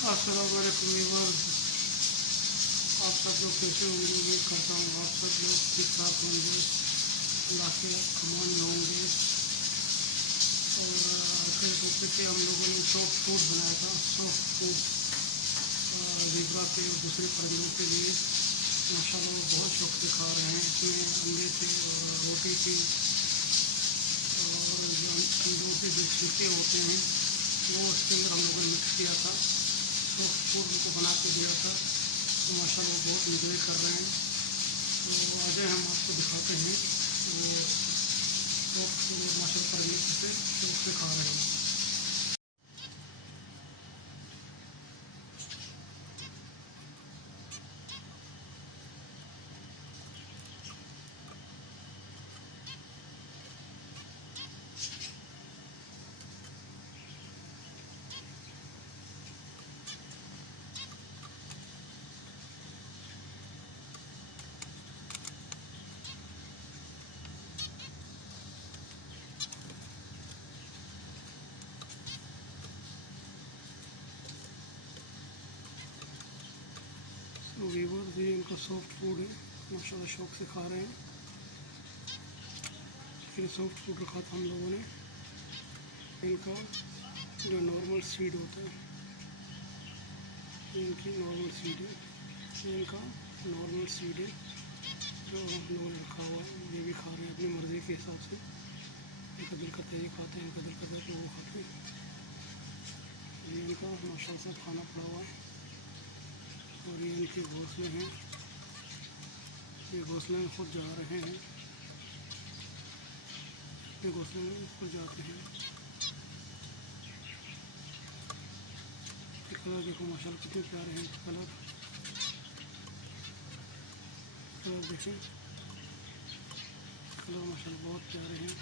अस्सलाम वालेकुम व्यूअर्स, आप सब लोग कैसे होंगे। उम्मीद करता हूँ आप सब लोग ठीक ठाक होंगे, अल्लाह के कमान में होंगे। और आखिर टॉपिक पे हम लोगों ने सॉफ्ट फूड बनाया था। सॉफ्ट फूड ज़ेबरा के दूसरे परिंदों के लिए माशाल्लाह वो बहुत शौक से खा रहे हैं। इसमें अंडे थे और रोटी थी और जो अंडों के जो छिलके होते हैं वो उसके अंदर हम लोगों ने मिक्स किया था। सॉफ्ट फूड उनको बना के दिया था, तो माशाल्लाह वो बहुत इंजॉय कर रहे हैं। तो आज हम आपको दिखाते हैं वो सॉफ्ट फूड माशाल्लाह परिंदे से शौक से खा रहे हैं। तो व्यूअर्स ये इनका सॉफ्ट फूड है, माशाल्लाह शौक से खा रहे हैं। फिर सॉफ्ट फूड रखा था हम लोगों ने। इनका जो नॉर्मल सीड होता है, इनकी नॉर्मल सीड है, ये इनका नॉर्मल सीड है जो हम लोगों ने रखा हुआ है। ये भी खा रहे हैं अपनी मर्ज़ी के हिसाब से। इनका दिल करता है ये खाते हैं, इनका दिल करता है तो वो खाते हैं। ये इनका माशाल्लाह से खाना पड़ा हुआ है। और ये इनके घोंसले हैं, ये घोंसले में खुद जा रहे हैं, ये घोंसले में खुद जाते हैं। ये कलर देखो माशाल्लाह कितने प्यारे हैं। कलर देखें, कलर माशाल्लाह बहुत प्यारे हैं।